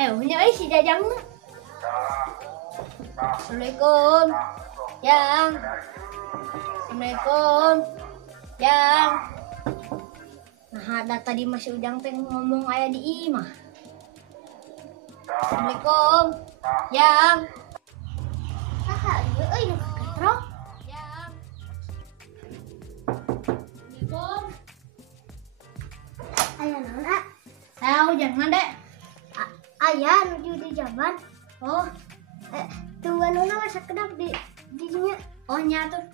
Ayo, punya si Jajang. Assalamualaikum. Yang. Assalamualaikum. Yang. Nah, ada tadi masih Ujang teh ngomong aya di imah. Assalamualaikum. Yang. Saha ieu euy nu kaketrok? Yang. Assalamualaikum. Aya naon, A? Saya Ujang Dek. Aya nuju di jaban. Oh, Tunggu nuna masak kedap di dinya. oh nya tuh.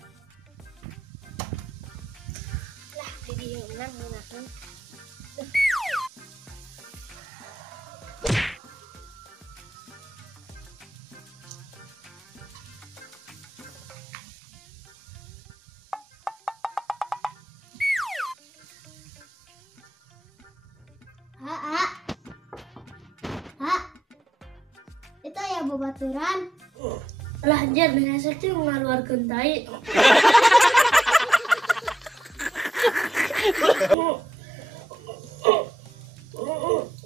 Lah, di dieunan ngeunaheun. Itu ya babaturan. Lah anjir dengan sakti ngaluarkeun tai.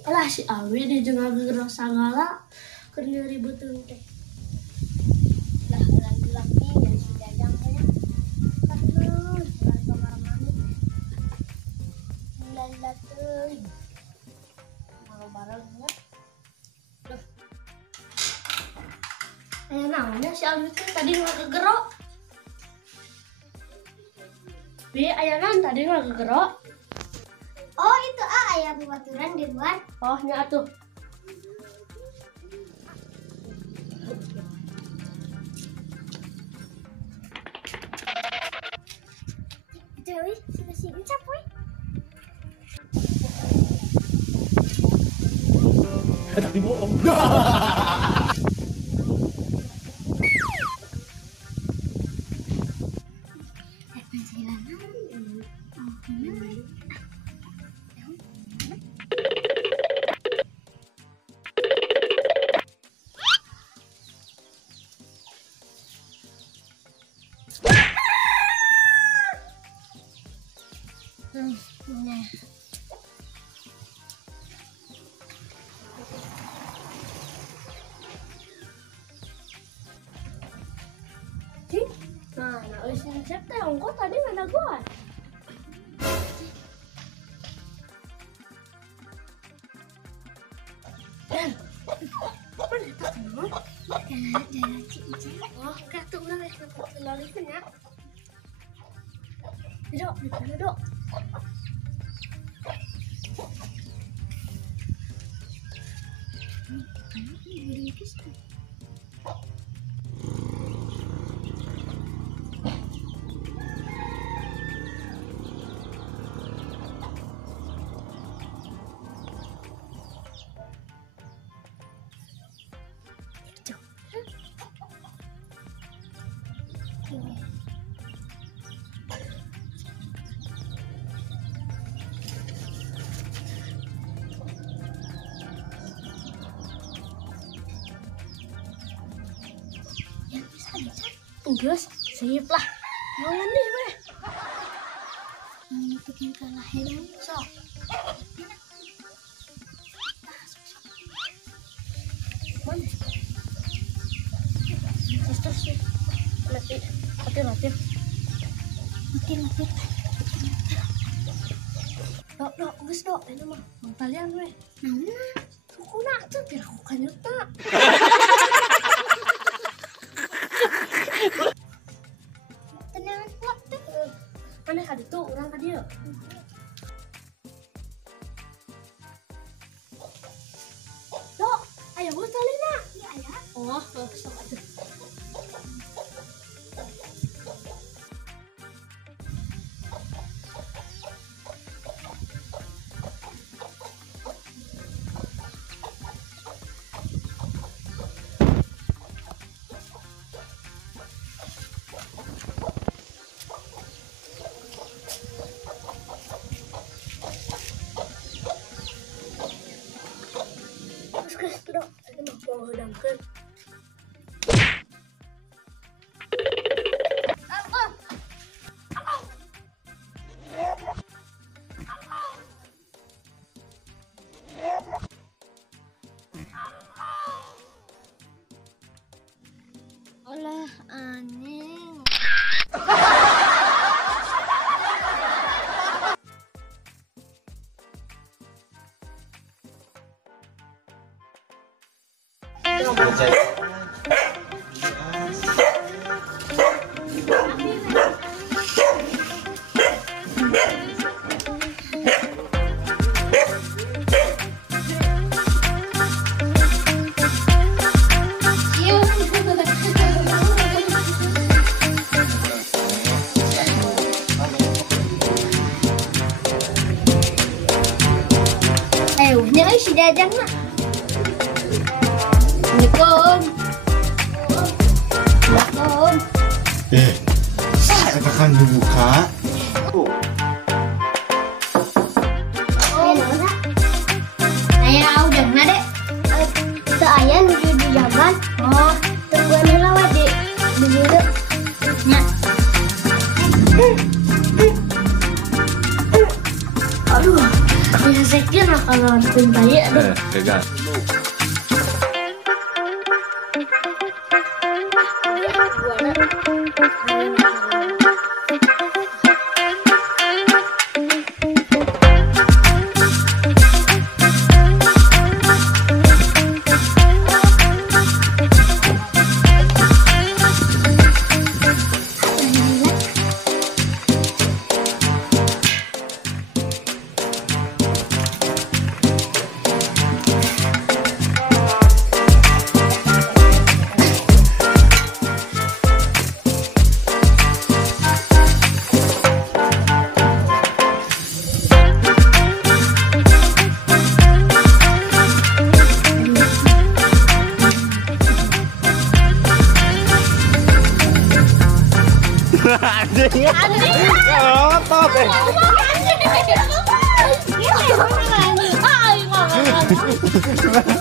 Lah si Awi di jeung gerak sagala keur nyaribeuteun teh. Lah laki-laki dari si Jajang teh. Aduh, kamar mandi. Lalat teuing. Bareng ya. Aya naonnya si Awi teh tadi ngagegerok. Bi aya naon tadi ngagegerok? Oh, itu aya babaturan di luar. Oh nya atuh. Itu wih, sini cap wih. Tapi bohong. Nah. Nah, usin siap teh ongko tadi mana gua? Mana tak kenal? Jalan cincin. Oh, kata ulang es lari kena. Duduk, duduk. Geus, sip lah. Naon nih weh? Bikin kalah dong. Sok. Mana? Terus. Mati. Dok, geus dok, ini mah. Mang talian weh. Naonna? Sukuna tuh biar aku kanyuta. Tenang waktu. Aneh kadi tuh orang tadi ya. Dok, ayo gue talina. Ya aya. Oh, sok aja. Terus dok, ini mah bawa hedangkeun. Oleh anjing. Ini ay si Dadang na. Assalamualaikum. Assalamualaikum. Saya akan dibuka. Ayah udah na dek. Itu ayah nuju di jalan. Oh, Tungguan lewat di dulu. nya. Aduh, bisa sakit lah kalau pintai aduh. Gagal. Anjing. Apa teh? Anjing.